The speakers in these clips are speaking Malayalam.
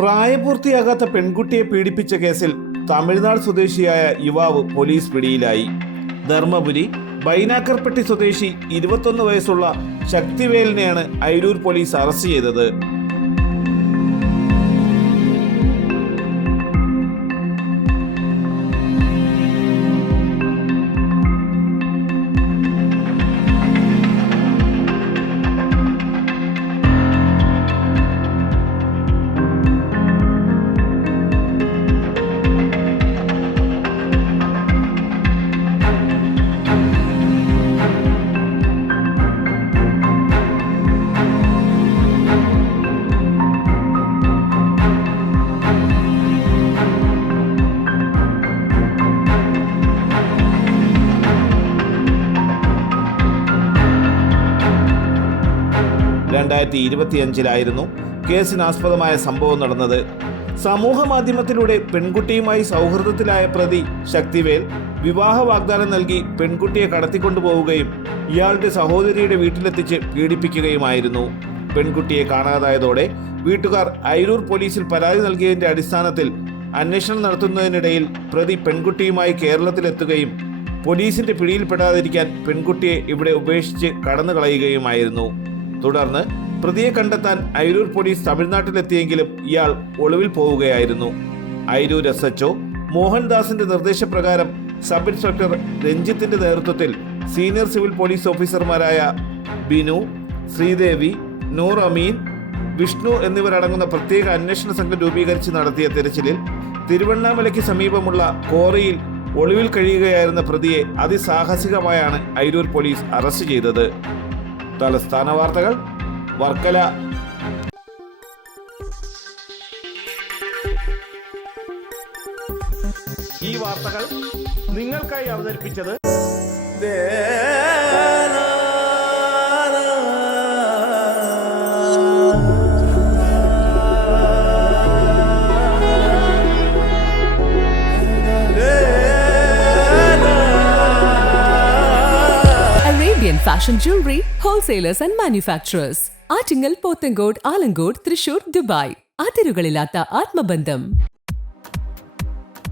പ്രായപൂർത്തിയാകാത്ത പെൺകുട്ടിയെ പീഡിപ്പിച്ച കേസിൽ തമിഴ്നാട് സ്വദേശിയായ യുവാവ് പോലീസ് പിടിയിലായി. ധർമ്മപുരി ബൈനാക്കർപ്പെട്ടി സ്വദേശി 21 വയസ്സുള്ള ശക്തിവേലിനെയാണ് അയിരൂർ പോലീസ് അറസ്റ്റ് ചെയ്തത്. ായിരുന്നു കേസിനാസ്പദമായ സംഭവം നടന്നത്. സമൂഹ മാധ്യമത്തിലൂടെ പെൺകുട്ടിയുമായി സൗഹൃദത്തിലായ പ്രതി ശക്തിവേൽ വിവാഹ വാഗ്ദാനം നൽകി പെൺകുട്ടിയെ കടത്തിക്കൊണ്ടുപോവുകയും ഇയാളുടെ സഹോദരിയുടെ വീട്ടിലെത്തിച്ച് പീഡിപ്പിക്കുകയുമായിരുന്നു. പെൺകുട്ടിയെ കാണാതായതോടെ വീട്ടുകാർ അയിരൂർ പോലീസിൽ പരാതി നൽകിയതിന്റെ അടിസ്ഥാനത്തിൽ അന്വേഷണം നടത്തുന്നതിനിടയിൽ പ്രതി പെൺകുട്ടിയുമായി കേരളത്തിലെത്തുകയും പോലീസിന്റെ പിടിയിൽപ്പെടാതിരിക്കാൻ പെൺകുട്ടിയെ ഇവിടെ ഉപേക്ഷിച്ച് കടന്നു കളയുകയുമായിരുന്നു. തുടർന്ന് പ്രതിയെ കണ്ടെത്താൻ അയിരൂർ പോലീസ് തമിഴ്നാട്ടിലെത്തിയെങ്കിലും ഇയാൾ ഒളിവിൽ പോവുകയായിരുന്നു. അയിരൂർ SHO മോഹൻദാസിന്റെ നിർദ്ദേശപ്രകാരം സബ് ഇൻസ്പെക്ടർ രഞ്ജിത്തിന്റെ നേതൃത്വത്തിൽ സീനിയർ സിവിൽ പോലീസ് ഓഫീസർമാരായ ബിനു, ശ്രീദേവി, നൂർ അമീൻ, വിഷ്ണു എന്നിവരടങ്ങുന്ന പ്രത്യേക അന്വേഷണ സംഘം രൂപീകരിച്ച് നടത്തിയ തിരച്ചിലിൽ തിരുവണ്ണാമലയ്ക്ക് സമീപമുള്ള കോറിയിൽ ഒളിവിൽ കഴിയുകയായിരുന്ന പ്രതിയെ അതിസാഹസികമായാണ് അയിരൂർ പോലീസ് അറസ്റ്റ് ചെയ്തത്. തലസ്ഥാന വാർത്തകൾ, വർക്കല. ഈ വാർത്തകൾ നിങ്ങൾക്കായി അവതരിപ്പിച്ചത് Arabian Fashion Jewelry Wholesalers and Manufacturers. Attingal, Pothencode, Alamcode, Thrissur, Dubai. അതിരുകളില്ലാത്ത ആത്മബന്ധം.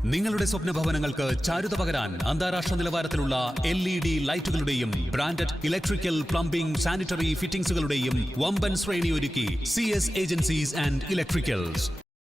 നിങ്ങളുടെ സ്വപ്ന ഭവനങ്ങൾക്ക് ചാരുത പകരാൻ അന്താരാഷ്ട്ര നിലവാരത്തിലുള്ള LED ലൈറ്റുകളുടെയും ബ്രാൻഡഡ് ഇലക്ട്രിക്കൽ, പ്ലംബിംഗ്, സാനിറ്ററി ഫിറ്റിംഗ്സുകളുടെയും വമ്പൻ ശ്രേണി ഒരുക്കി CS ഏജൻസീസ് ആൻഡ് ഇലക്ട്രിക്കൽസ്.